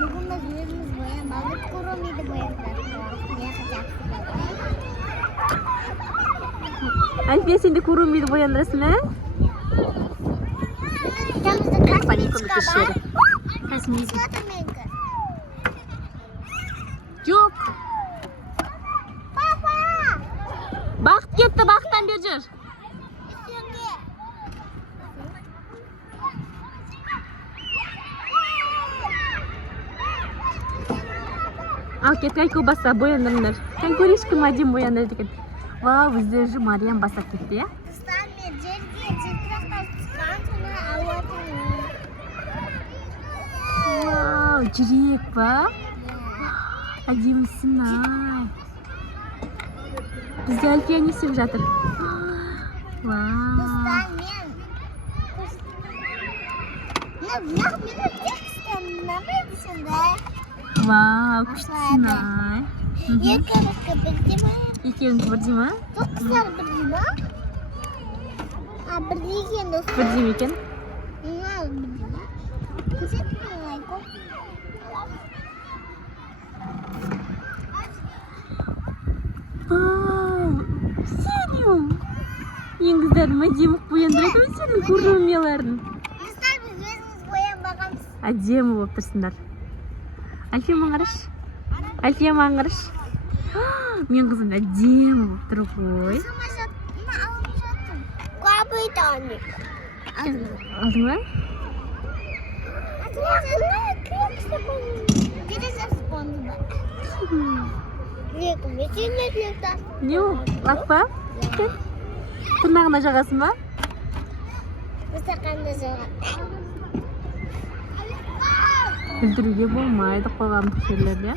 Бүгін біз өзіміз боямадық, Куромиді боямадық. Альфия, сен де Куромиді бояндырасың, ә? Жоқ. Папа! Бақыт кетті, бақыттан бер жүр. Ал кет, Кайко баса, бояндырыңдар. Кән көреш кім әдем бояндырды екен. Вау, бізде же Мариям басап кетті, я? Қыстан мен жерге жетірақтар түсқан соны ауатын. Вау, жүрек ба? Әдемісін, ай. Бізде Альфия не істеп жатыр? Вау. Қыстан мен... Мен текстен намайды сонда. Вау, күштісін, ай. Екеуімізді бірдей ма? Екеуіңіз бірдей ма? Жоқ, қыздар бірдей ма? Бірдей екен достар. Бірдей ме екен? Бірдей ма? Көрсетіп Айко. Вау, сенің. Еңіздерім әдемі бояндырады ма сенің Куромияларын? Достар, біз өзіміз боянбағанбыз. Әдемі болып тұрсыңдар. Альфия маған қараш. Альфия маған қараш. Мен қызым әдемі болып тұр ғой. Сама жаттым, алып жаттым. Қуабайды алмек. Алдың ба? Не ол? Лақ па? Тырнағына жағасың ба? Мұстақанда жоға. Бүлдіруге болмайды қоғамдық жерлерде.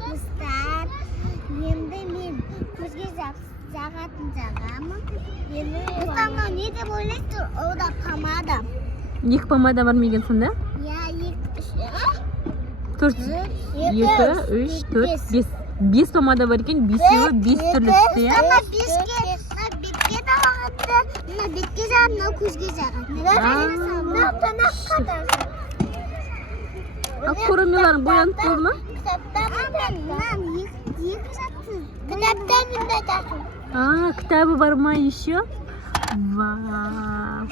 Мұстар, енді мен көзге жағатын жағамын. Мұстарға не деп ойлайсың? Ол да помада. Екі помада бар ма екен сонда? Я, Төрт. 2, 3, 4, 5. 5 помада бар екен, 5-еуі 5 түрлі түсті, я? Ана бетке жағады, мына бетке жағады, мына көзге жағады. Ал Куромияларың боянып болды ма? Кітаптан енді айтасың. Кітабы бар ма еще? Вау.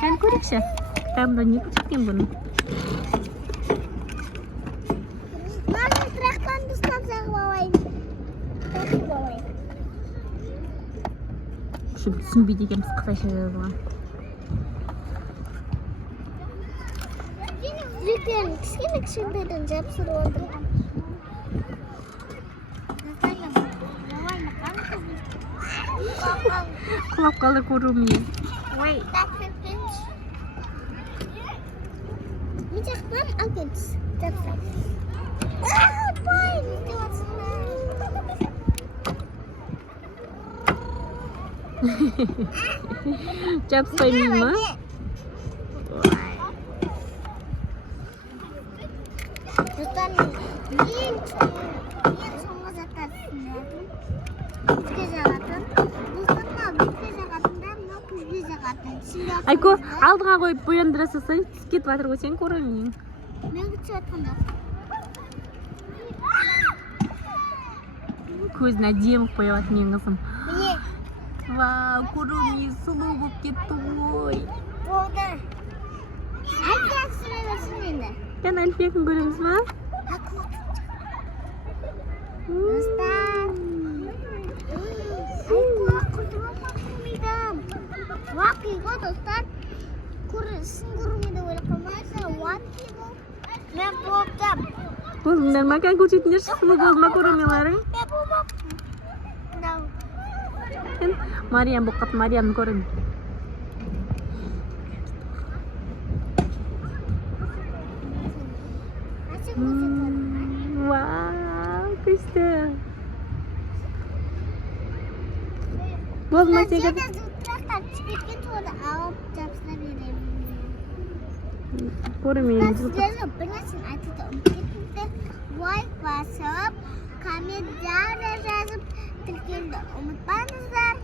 Кән көрекші. Кітабында не көрсеткен бұны? Маған трақтанды ұстап жағып алайын. Түсінбейді екенбіз қытайша жазылған. Жүректерін кішкентай-кішкентайдан жабыстырып отырып. Құлап қалды Куромия. Мен жақпам, ал көтіс. Жақсам. Апай, не деп атсыңдар? Жабыспаймын ма? Достар, мен соңғы заттар түсіндірдім. Бетке жағатын. Достар, бетке жағатын да, мынау көзге жағатын. Айко, алдыңа қойып бояндыра салсаң, түс кетіп жатыр ғой сен Куромияң. Мен күтіп жатқанда. Көзін әдемі қойып жатыр менің қызым. Міне. Вау, Куромия сұлу болып кетті ғой. Болды. Альфия түсіре берсін енді. Кән Альфияны көреміз ма? Достар. Айко, құртыма Куромидам. Уақ иго, достар. Шын Куромиді ойлап қоймайсың, уақ иго. Мен болдым. Болдыңдар ма? Кән көрсетіңдерші, сұлу болды ма Куромияларың? Мен болмаппын. Мариям болып қалды, Мариямны көрейін. Вау, күшті. Болды ма сен Сен трақтар түспеткен туады алып жабысына беремін. Куромияң. Сіздерге бір нәрсені айтуды ұмытып кеттіңіздер. Лайк басып, комментария жазып, тіркелуді ұмытпаңыздар.